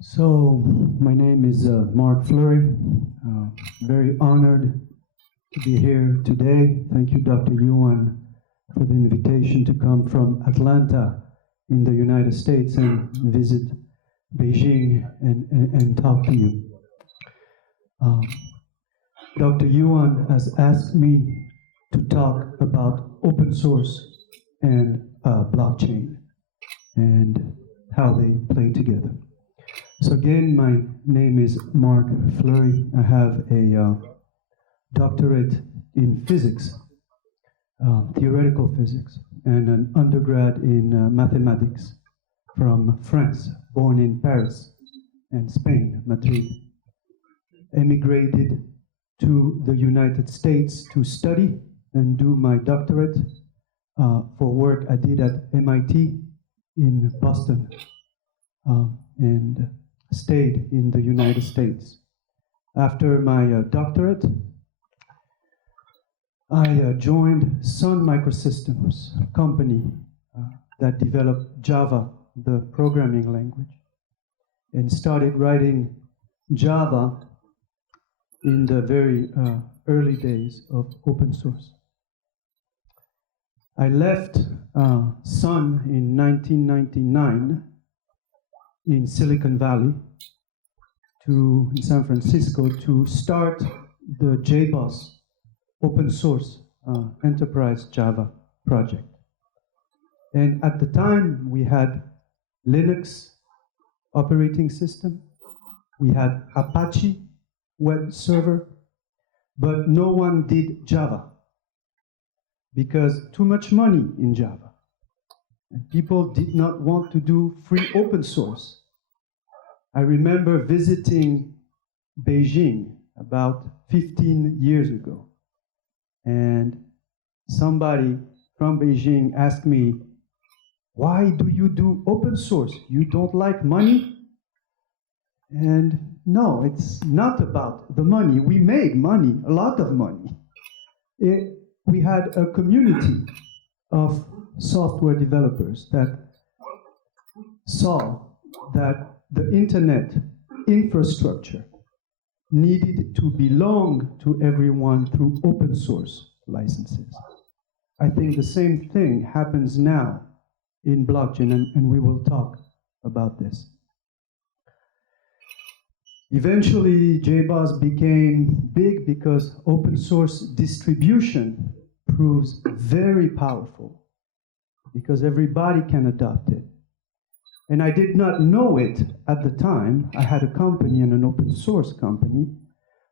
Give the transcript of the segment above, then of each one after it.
So, my name is Mark Fleury. Very honored to be here today. Thank you, Dr. Yuan, for the invitation to come from Atlanta in the United States and visit Beijing and talk to you. Dr. Yuan has asked me to talk about open source and blockchain and how they play together. So again, my name is Mark Fleury. I have a doctorate in physics, theoretical physics, and an undergrad in mathematics from France, born in Paris and Spain, Madrid. Emigrated to the United States to study and do my doctorate for work I did at MIT in Boston, and stayed in the United States. After my doctorate, I joined Sun Microsystems, a company that developed Java, the programming language, and started writing Java in the very early days of open source. I left Sun in 1999 in Silicon Valley in San Francisco to start the JBoss open source enterprise Java project. And at the time, we had Linux operating system, we had Apache web server, but no one did Java because too much money in Java. And people did not want to do free open source. I remember visiting Beijing about 15 years ago, and somebody from Beijing asked me, "Why do you do open source? You don't like money?" And no, it's not about the money. We made money, a lot of money. We had a community of software developers that saw that the internet infrastructure needed to belong to everyone through open source licenses. I think the same thing happens now in blockchain, and we will talk about this. Eventually, JBoss became big because open source distribution proves very powerful because everybody can adopt it. And I did not know it at the time. I had a company and an open source company,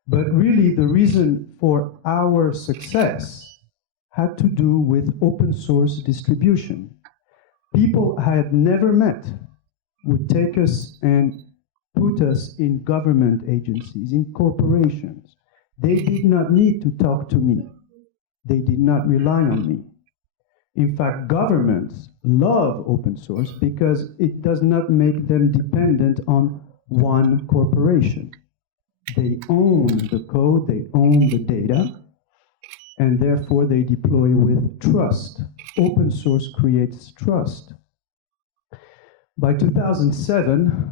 but really the reason for our success had to do with open source distribution. People I had never met would take us and put us in government agencies, in corporations. They did not need to talk to me. They did not rely on me. In fact, governments love open source because it does not make them dependent on one corporation. They own the code, they own the data, and therefore they deploy with trust. Open source creates trust. By 2007,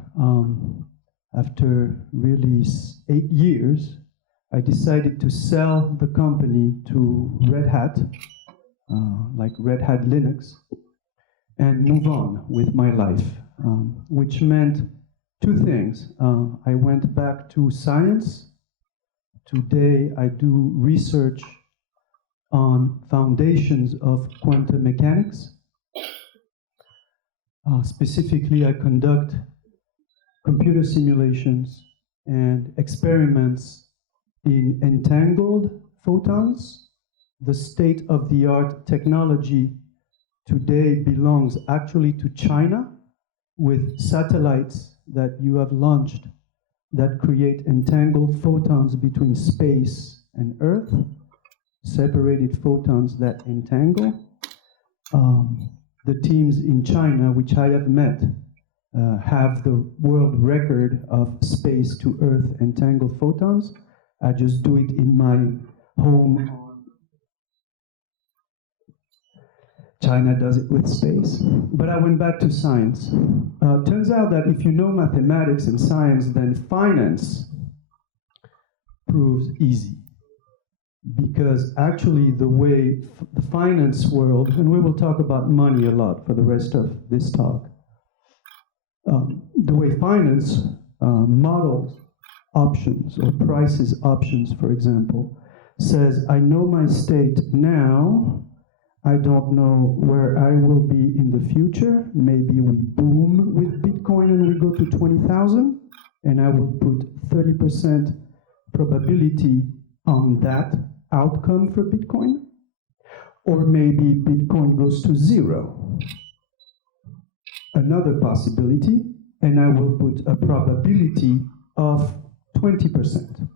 after really 8 years, I decided to sell the company to Red Hat, like Red Hat Linux, and move on with my life, which meant two things. I went back to science. Today I do research on foundations of quantum mechanics. Specifically, I conduct computer simulations and experiments in entangled photons. The state-of-the-art technology today belongs actually to China, with satellites that you have launched that create entangled photons between space and Earth, separated photons that entangle. The teams in China, which I have met, have the world record of space to Earth entangled photons. I just do it in my home China does it with space. But I went back to science. Turns out that if you know mathematics and science, then finance proves easy. Because actually the way the finance world, and we will talk about money a lot for the rest of this talk, the way finance models options or prices options, for example, says, I know my state now, I don't know where I will be in the future. Maybe we boom with Bitcoin and we go to 20,000, and I will put 30% probability on that outcome for Bitcoin. Or maybe Bitcoin goes to 0. Another possibility, and I will put a probability of 20%.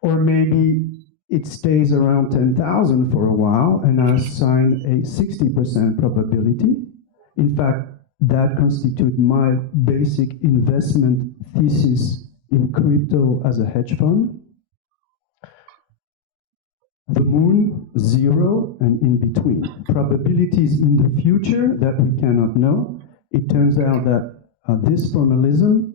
Or maybe it stays around 10,000 for a while, and I assign a 60% probability. In fact, that constitutes my basic investment thesis in crypto as a hedge fund. The moon, 0, and in between. Probabilities in the future that we cannot know. It turns out that this formalism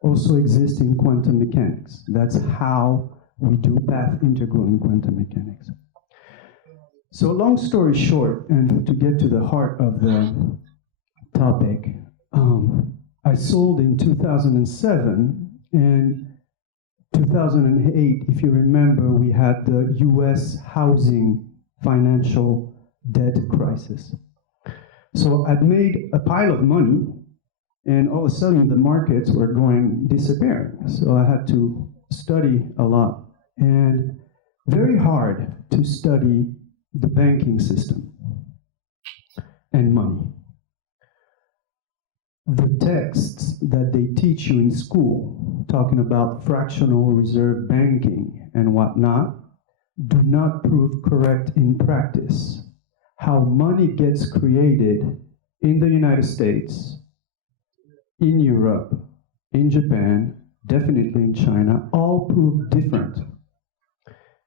also exists in quantum mechanics. That's how we do path integral in quantum mechanics. So long story short, and to get to the heart of the topic, I sold in 2007, and 2008, if you remember, we had the US housing financial debt crisis. So I'd made a pile of money, and all of a sudden the markets were disappearing. So I had to study a lot, and very hard to study the banking system and money. The texts that they teach you in school, talking about fractional reserve banking and whatnot, do not prove correct in practice. How money gets created in the United States, in Europe, in Japan, definitely in China, all prove different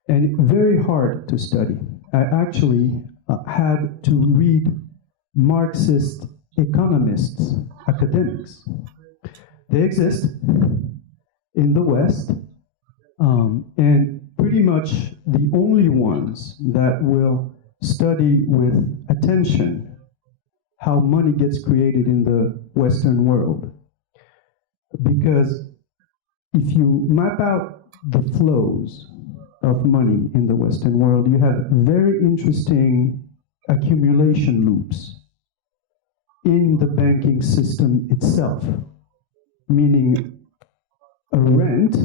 and very hard to study. I actually had to read Marxist economists, academics. They exist in the West, and pretty much the only ones that will study with attention how money gets created in the Western world. Because if you map out the flows of money in the Western world, you have very interesting accumulation loops in the banking system itself, meaning a rent,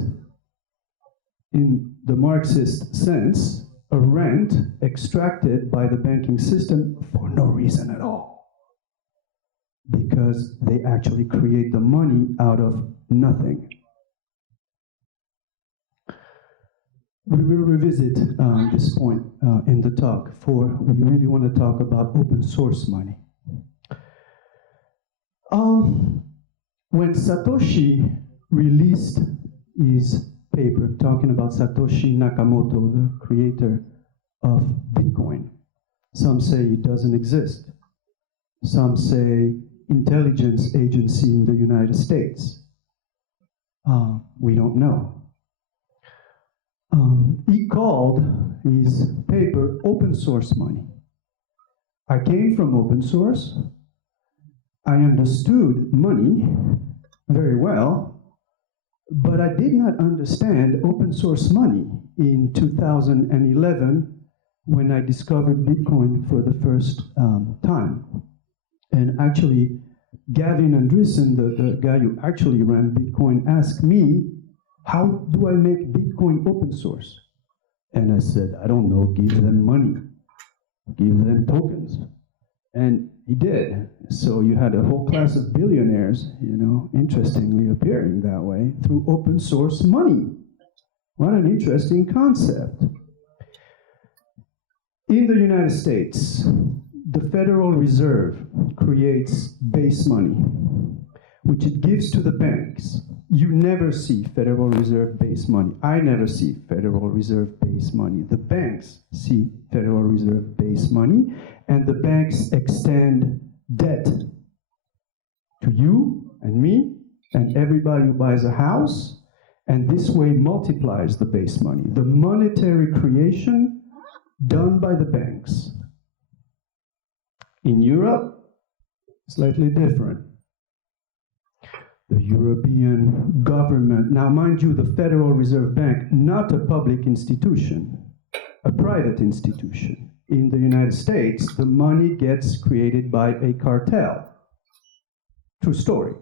in the Marxist sense, a rent extracted by the banking system for no reason at all, because they actually create the money out of nothing. We will revisit this point in the talk, for we really want to talk about open source money. When Satoshi released his paper, talking about Satoshi Nakamoto, the creator of Bitcoin, some say it doesn't exist. Some say intelligence agency in the United States. We don't know. He called his paper open source money. I came from open source. I understood money very well, but I did not understand open source money in 2011 when I discovered Bitcoin for the first time. And actually, Gavin Andreessen, the guy who actually ran Bitcoin, asked me, how do I make Bitcoin open source? And I said, I don't know, give them money, give them tokens. And he did. So you had a whole class of billionaires, interestingly appearing that way through open source money. What an interesting concept. In the United States, the Federal Reserve creates base money, which it gives to the banks. You never see Federal Reserve-based money. I never see Federal Reserve-based money. The banks see Federal Reserve-based money, and the banks extend debt to you and me and everybody who buys a house, and this way multiplies the base money. The monetary creation done by the banks. In Europe, slightly different. The European government, now mind you, the Federal Reserve Bank, not a public institution, a private institution. In the United States, the money gets created by a cartel. True story.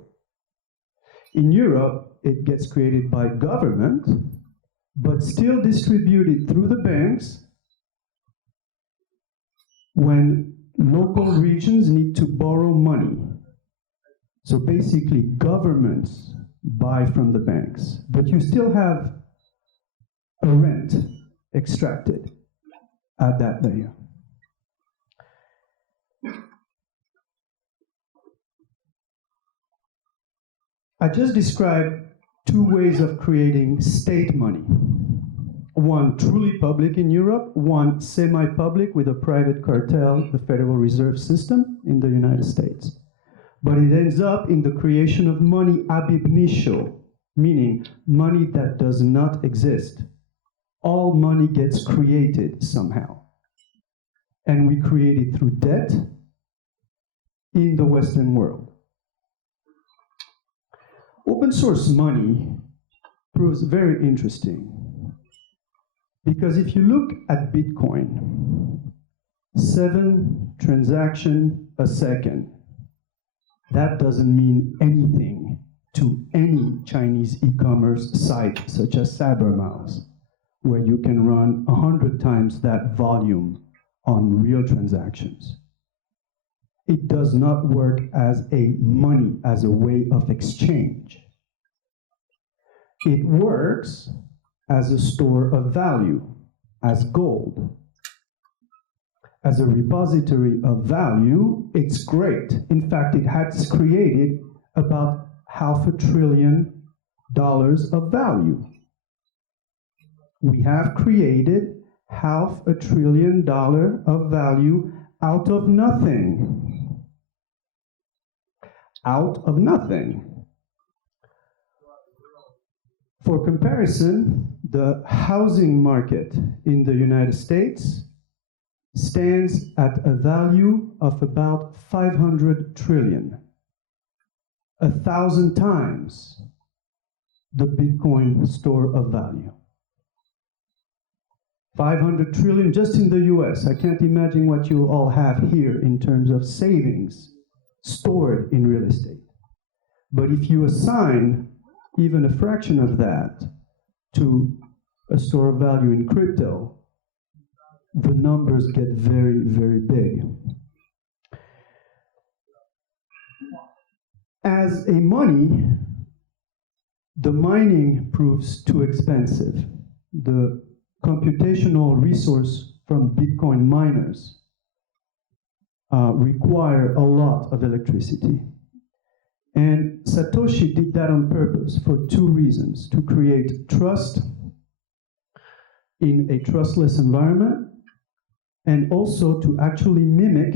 In Europe, it gets created by government, but still distributed through the banks when local regions need to borrow money. So basically, governments buy from the banks, but you still have a rent extracted at that layer. I just described two ways of creating state money. One truly public in Europe, one semi-public with a private cartel, the Federal Reserve System in the United States. But it ends up in the creation of money ab initio, meaning money that does not exist. All money gets created somehow. And we create it through debt in the Western world. Open source money proves very interesting. Because if you look at Bitcoin, 7 transactions a second, that doesn't mean anything to any Chinese e-commerce site such as CyberMouse, where you can run 100 times that volume on real transactions. It does not work as a money, as a way of exchange. It works as a store of value, as gold. As a repository of value, it's great. In fact, it has created about $500 billion of value. We have created $500 billion of value out of nothing. Out of nothing. For comparison, the housing market in the United States stands at a value of about 500 trillion, 1,000 times the Bitcoin store of value. 500 trillion just in the US. I can't imagine what you all have here in terms of savings stored in real estate. But if you assign even a fraction of that to a store of value in crypto, the numbers get very, very big. As a money, the mining proves too expensive. The computational resource from Bitcoin miners require a lot of electricity. And Satoshi did that on purpose for 2 reasons: to create trust in a trustless environment, and also to actually mimic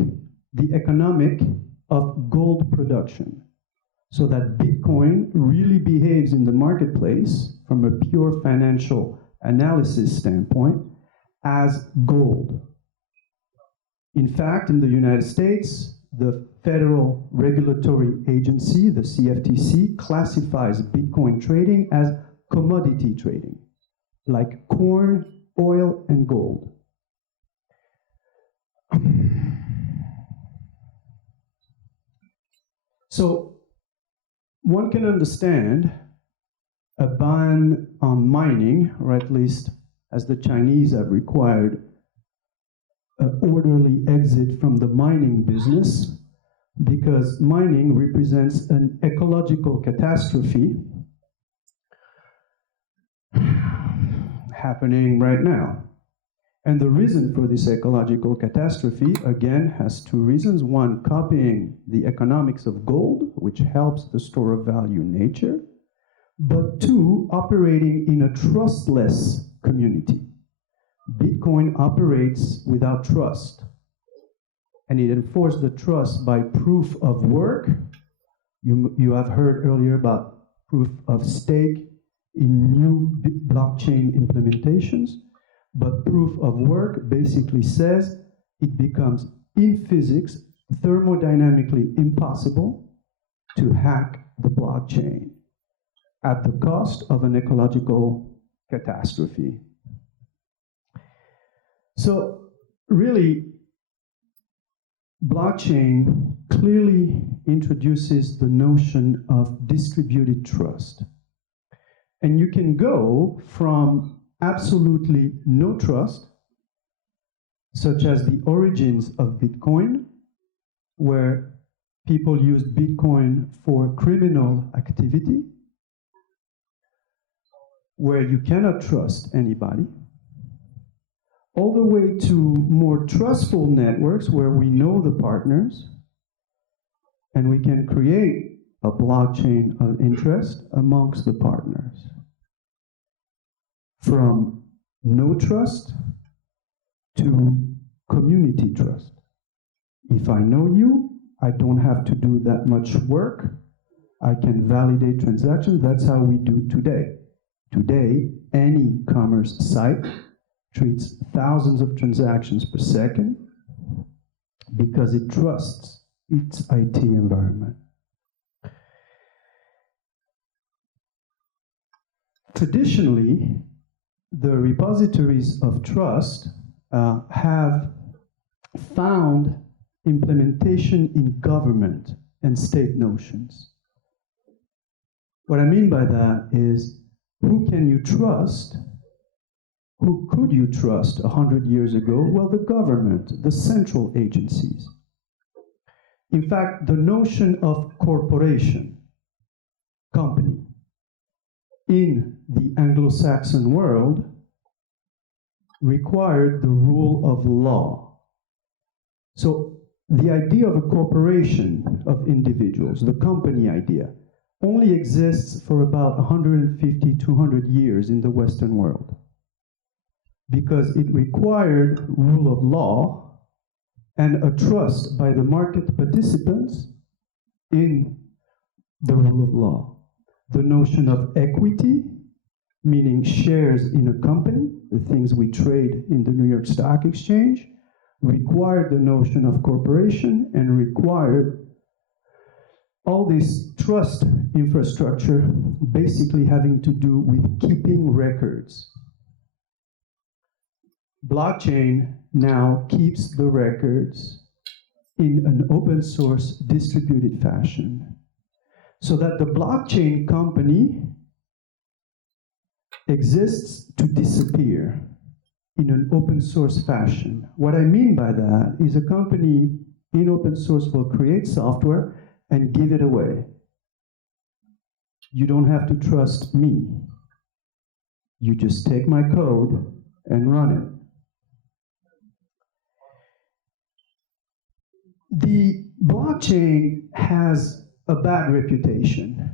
the economic of gold production, so that Bitcoin really behaves in the marketplace from a pure financial analysis standpoint as gold. In fact, in the United States, the Federal Regulatory Agency, the CFTC, classifies Bitcoin trading as commodity trading, like corn, oil, and gold. So one can understand a ban on mining, or at least as the Chinese have required, an orderly exit from the mining business, because mining represents an ecological catastrophe happening right now. And the reason for this ecological catastrophe, again, has 2 reasons. One, copying the economics of gold, which helps the store of value nature, but two, operating in a trustless community. Bitcoin operates without trust, and it enforces the trust by proof of work. You have heard earlier about proof of stake in new blockchain implementations, but proof of work basically says it becomes, in physics, thermodynamically impossible to hack the blockchain at the cost of an ecological catastrophe. So really, blockchain clearly introduces the notion of distributed trust. And you can go from absolutely no trust, such as the origins of Bitcoin, where people used Bitcoin for criminal activity, where you cannot trust anybody, all the way to more trustful networks where we know the partners, and we can create a blockchain of interest amongst the partners. From no trust to community trust. If I know you, I don't have to do that much work. I can validate transactions. That's how we do today. Today, any commerce site treats thousands of transactions per second because it trusts its IT environment. Traditionally, the repositories of trust have found implementation in government and state notions. What I mean by that is, who can you trust? Who could you trust 100 years ago? Well, the government, the central agencies. In fact, the notion of corporation, company, in the Anglo-Saxon world required the rule of law. So the idea of a corporation of individuals, the company idea, only exists for about 150, 200 years in the Western world, because it required rule of law and a trust by the market participants in the rule of law. The notion of equity, meaning shares in a company, the things we trade in the New York Stock Exchange, required the notion of corporation and required all this trust infrastructure basically having to do with keeping records. Blockchain now keeps the records in an open source distributed fashion, so that the blockchain company exists to disappear in an open source fashion. What I mean by that is a company in open source will create software and give it away. You don't have to trust me. You just take my code and run it. The blockchain has a bad reputation,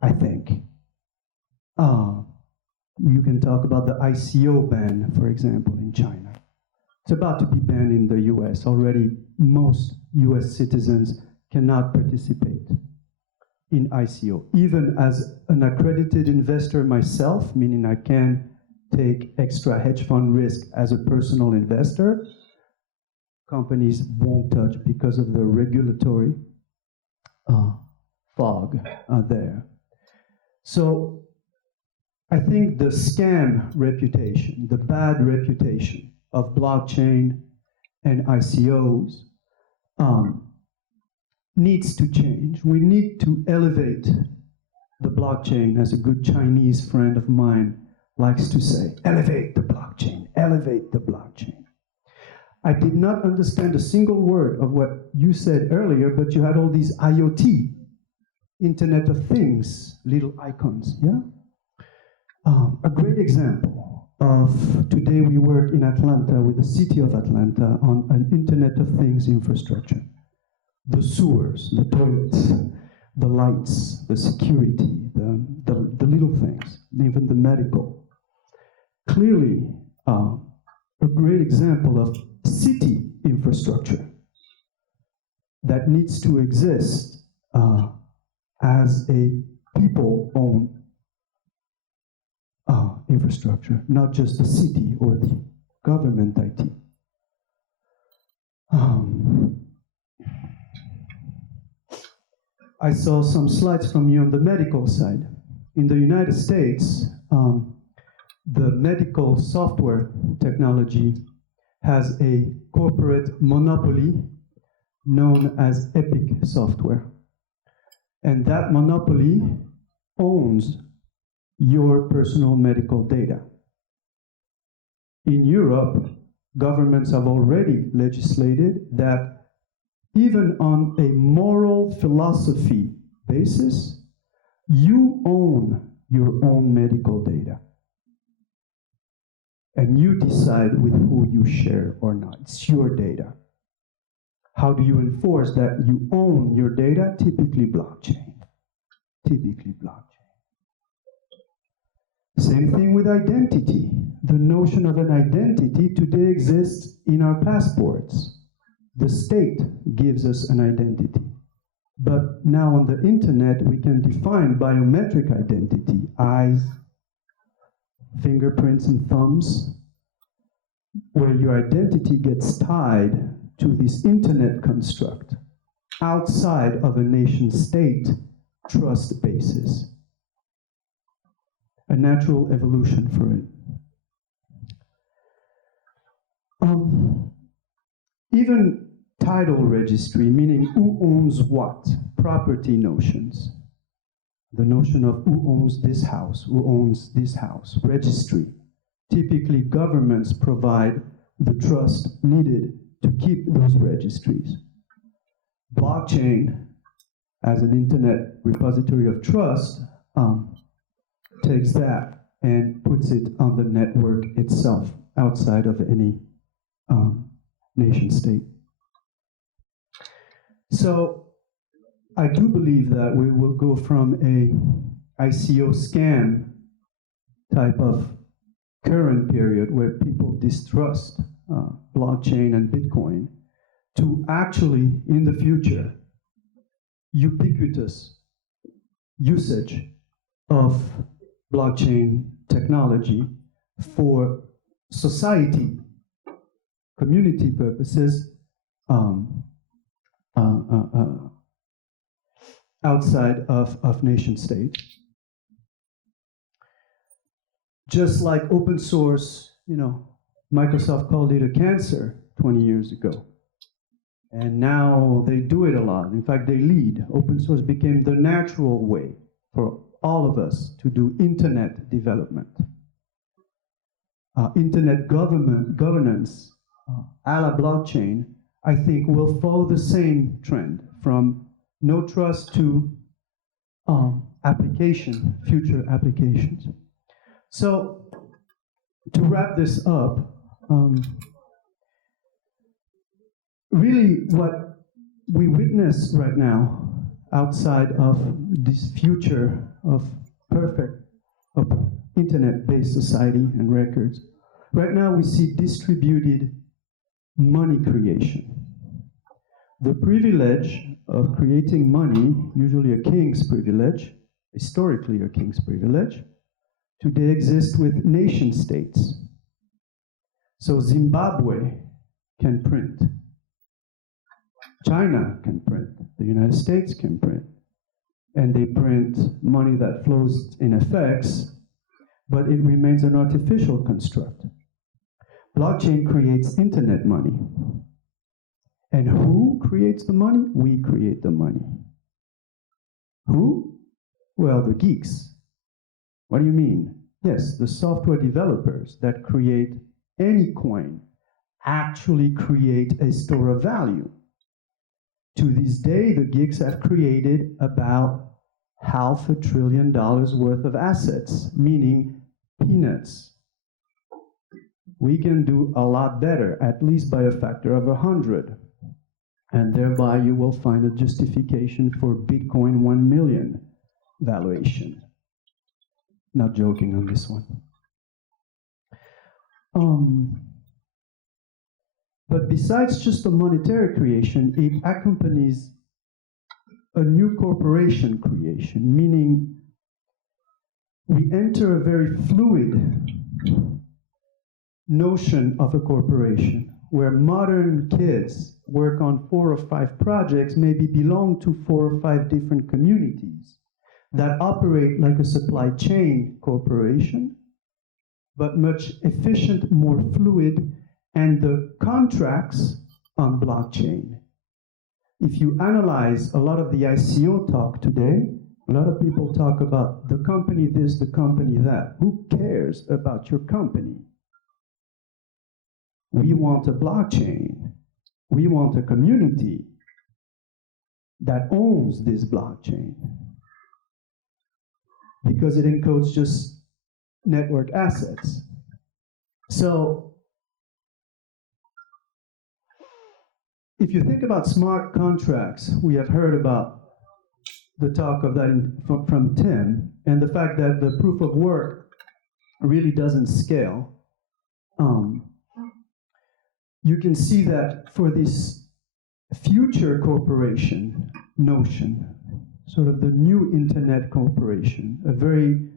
I think. You can talk about the ICO ban, for example, in China. It's about to be banned in the US. Already, most US citizens cannot participate in ICO. Even as an accredited investor myself, meaning I can take extra hedge fund risk as a personal investor, companies won't touch because of the regulatory fog there. So I think the scam reputation, the bad reputation of blockchain and ICOs needs to change. We need to elevate the blockchain, as a good Chinese friend of mine likes to say, elevate the blockchain, elevate the blockchain. I did not understand a single word of what you said earlier, but you had all these IoT, Internet of Things, little icons, yeah? A great example of today we work in Atlanta with the city of Atlanta on an Internet of Things infrastructure. The sewers, the toilets, the lights, the security, the little things, even the medical. Clearly, a great example of city infrastructure that needs to exist as a people-owned infrastructure, not just the city or the government IT. I saw some slides from you on the medical side. In the United States, the medical software technology has a corporate monopoly known as Epic Software. And that monopoly owns your personal medical data. In Europe, governments have already legislated that even on a moral philosophy basis, you own your own medical data. And you decide with who you share or not. It's your data. How do you enforce that you own your data? Typically blockchain. Typically blockchain. Same thing with identity. The notion of an identity today exists in our passports. The state gives us an identity. But now on the internet, we can define biometric identity, eyes, fingerprints and thumbs, where your identity gets tied to this internet construct outside of a nation-state trust basis. A natural evolution for it. Even title registry, meaning who owns what, property notions. The notion of who owns this house, registry. Typically, governments provide the trust needed to keep those registries. Blockchain, as an internet repository of trust, takes that and puts it on the network itself, outside of any nation state. So I do believe that we will go from a ICO scam type of current period where people distrust blockchain and Bitcoin to actually, in the future, ubiquitous usage of blockchain technology for society, community purposes, outside of nation state. Just like open source, Microsoft called it a cancer 20 years ago. And now they do it a lot. In fact, they lead. Open source became the natural way for all of us to do internet development. Internet governance, a la blockchain, I think will follow the same trend from no trust to future applications. So to wrap this up, really what we witness right now outside of this future of perfect internet-based society and records, right now we see distributed money creation. The privilege of creating money, usually a king's privilege, historically a king's privilege, today exists with nation states. So Zimbabwe can print. China can print. The United States can print. And they print money that flows in FX, but it remains an artificial construct. Blockchain creates internet money. And who creates the money? We create the money. Who? Well, the geeks. What do you mean? Yes, the software developers that create any coin actually create a store of value. To this day, the geeks have created about $500 billion worth of assets, meaning peanuts. We can do a lot better, at least by a factor of 100. And thereby you will find a justification for Bitcoin 1 million valuation. Not joking on this one. But besides just the monetary creation, it accompanies a new corporation creation, meaning we enter a very fluid notion of a corporation, where modern kids work on 4 or 5 projects, maybe belong to 4 or 5 different communities that operate like a supply chain corporation, but much efficient, more fluid, and the contracts on blockchain. If you analyze a lot of the ICO talk today, a lot of people talk about the company this, the company that. Who cares about your company? We want a blockchain. We want a community that owns this blockchain, because it encodes just network assets. So if you think about smart contracts, we have heard about the talk of that from Tim, and the fact that the proof of work really doesn't scale. You can see that for this future corporation notion, sort of the new internet corporation, a very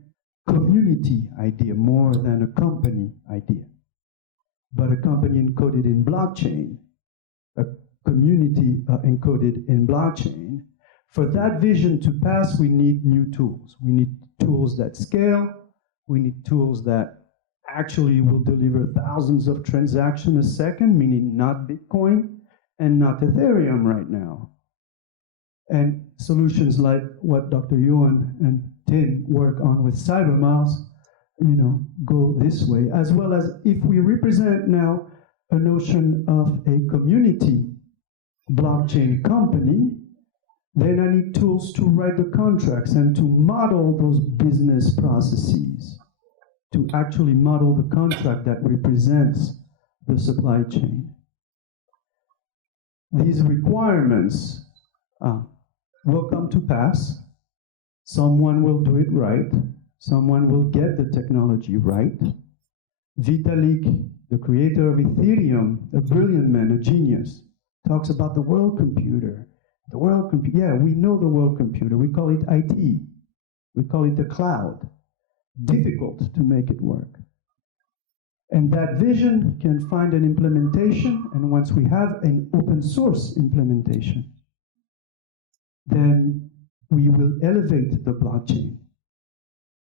community idea more than a company idea, but a company encoded in blockchain, a community encoded in blockchain. For that vision to pass, we need new tools. We need tools that scale. We need tools that actually will deliver thousands of transactions a second, meaning not Bitcoin and not Ethereum right now. And solutions like what Dr. Yuan and Tim work on with CyberMouse, go this way, as well as if we represent now a notion of a community blockchain company, then I need tools to write the contracts and to model those business processes, to actually model the contract that represents the supply chain. These requirements will come to pass. Someone will do it right. Someone will get the technology right. Vitalik, the creator of Ethereum, a brilliant man, a genius, talks about the world computer. The world computer, yeah, we know the world computer. We call it IT. We call it the cloud. Difficult to make it work. And that vision can find an implementation, and once we have an open source implementation, then we will elevate the blockchain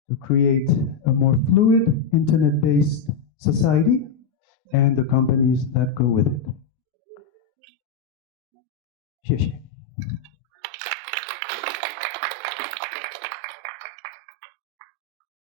to create a more fluid, internet-based society and the companies that go with it. 谢谢。